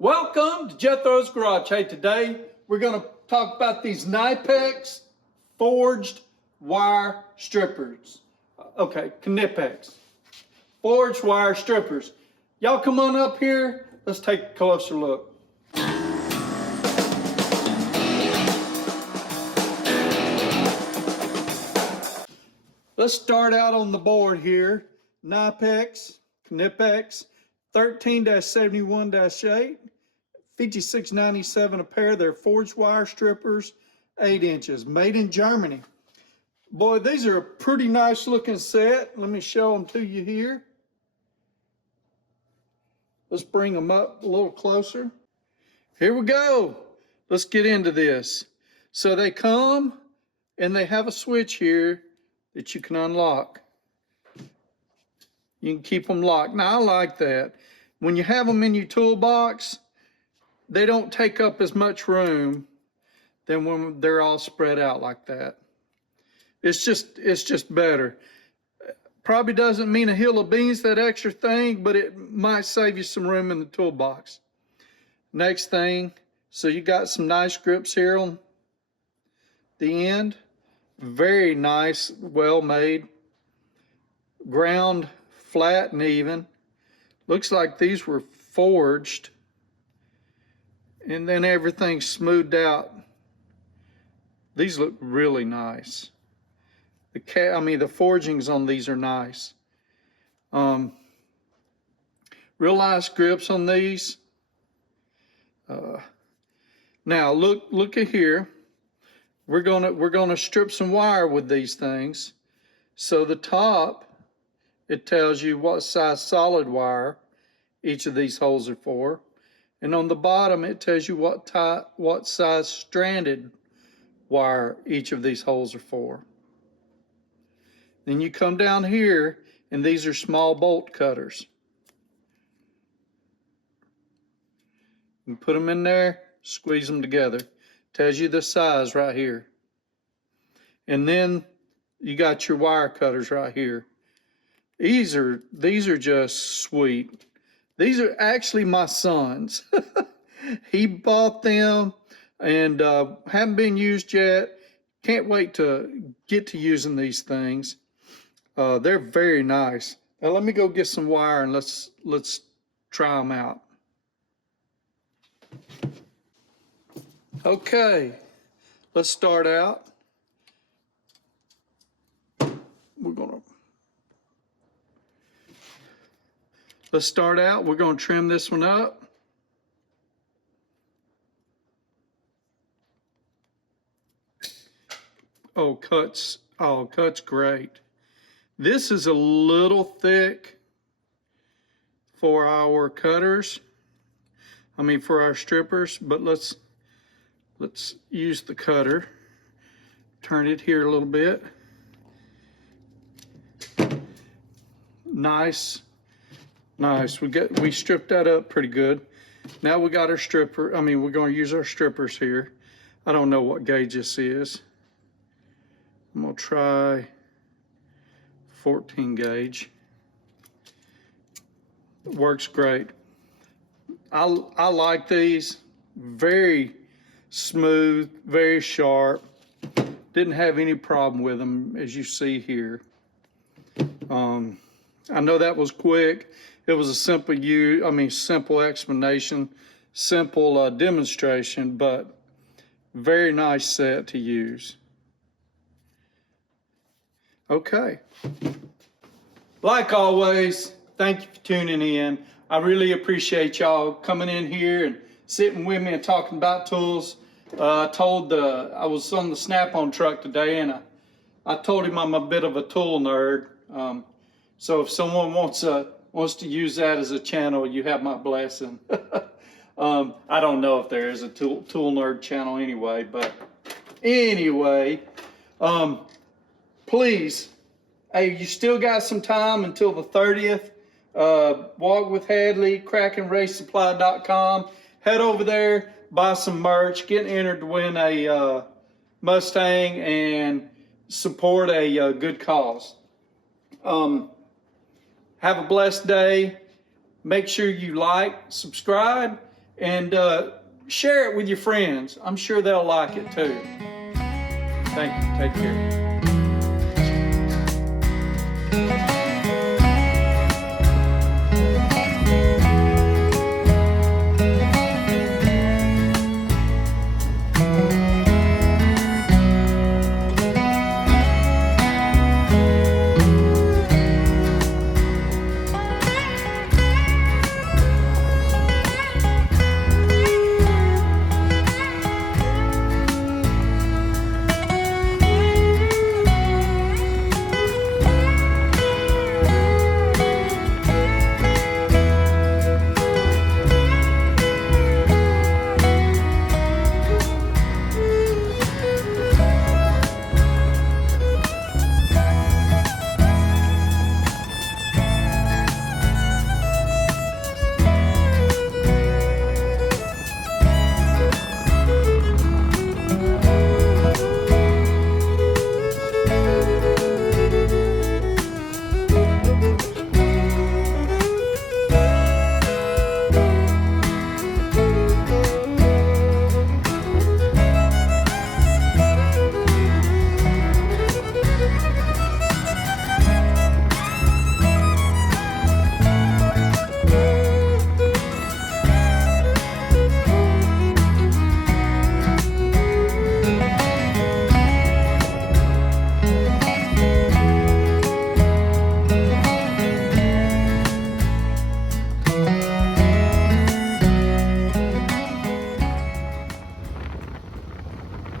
Welcome to Jethro's Garage. Hey, today we're going to talk about these Knipex forged wire strippers. Okay, Knipex forged wire strippers. Y'all come on up here. Let's take a closer look. Let's start out on the board here. Knipex 13-71-8, $56.97 a pair. They're forged wire strippers, 8 inches, made in Germany. Boy, these are a pretty nice looking set. Let me show them to you here. Let's bring them up a little closer. Here we go. Let's get into this. So they come and they have a switch here that you can unlock. You can keep them locked. Now, I like that. When you have them in your toolbox, they don't take up as much room than when they're all spread out like that. It's just better. Probably doesn't mean a hill of beans, that extra thing, but it might save you some room in the toolbox. Next thing, so you got some nice grips here on the end. Very nice, well made. Ground flat and even. Looks like these were forged and then everything's smoothed out. These look really nice. The forgings on these are nice. Real nice grips on these. Now look at here. We're gonna strip some wire with these things. So the top, it tells you what size solid wire each of these holes are for. And on the bottom, it tells you what size stranded wire each of these holes are for. Then you come down here, and these are small bolt cutters. You put them in there, squeeze them together. Tells you the size right here. And then you got your wire cutters right here. These are just sweet. These are actually my son's. He bought them and haven't been used yet. Can't wait to get to using these things. They're very nice. Now let me go get some wire and let's try them out. Okay, let's start out. Let's start out. We're going to trim this one up. Cuts great. This is a little thick for our cutters. For our strippers, but let's use the cutter. Turn it here a little bit. Nice. We stripped that up pretty good. Now we got our stripper. We're going to use our strippers here. I don't know what gauge this is. I'm going to try 14 gauge. It works great. I like these. Very smooth, very sharp. Didn't have any problem with them, as you see here. I know that was quick. It was a simple simple explanation, simple demonstration, but very nice set to use. Okay. Like always, thank you for tuning in. I really appreciate y'all coming in here and sitting with me and talking about tools. I was on the Snap-on truck today, and I told him I'm a bit of a tool nerd. So if someone wants to use that as a channel, you have my blessing. I don't know if there is a tool nerd channel anyway, but anyway, please, hey, you still got some time until the 30th. Walk with Hadley, KrakenRaceSupply.com. Head over there, buy some merch, get entered to win a Mustang, and support a good cause. Have a blessed day. Make sure you like, subscribe, and share it with your friends. I'm sure they'll like it too. Thank you. Take care.